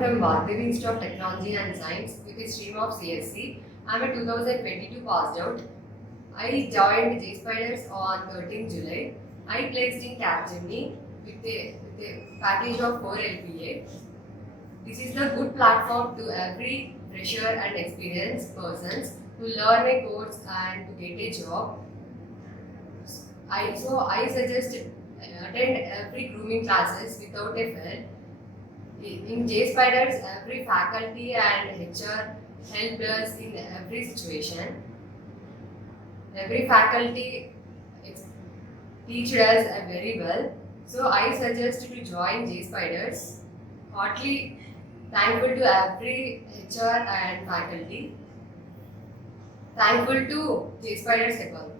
from Vardhavi Institute of Technology and Science with a stream of CSC. I'm a 2022 passed out. I joined JSpiders on 13 July. I placed in Capgemini with a package of 4 LPA. This is the good platform to every fresher and experienced persons to learn a course and to get a job. I suggest attend every grooming classes without a fail. In JSpiders, every faculty and HR helped us in every situation. Every faculty teach us very well. So I suggest to join JSpiders. Heartily thankful to every HR and faculty. Thankful to JSpiders Hebbal.